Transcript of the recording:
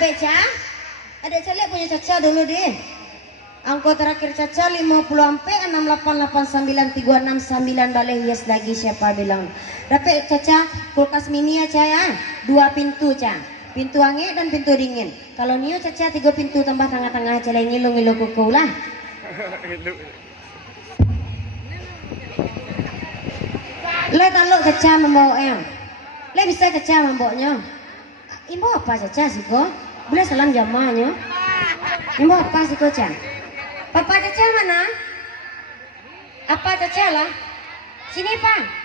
capek Ca? Adik Ca lihat punya Caca dulu deh. Angko terakhir Caca 50 ampe 6889369 balik hias lagi siapa bilang. Dapat Caca kulkas mini ya Ca ya. 2 pintu Ca. Pintu angin dan pintu dingin. Kalau Nio Caca 3 pintu tambah tengah-tengah Ca lagi ngilu-ngilu kuku lah. Le taluk Caca membawa em. Le bisa Caca membawanya. Ibu apa Caca sih kok? Boleh salam jamanya. Ibu apa sih kok Ca? Papa Caca mana? Apa Caca lah? Sini Pak.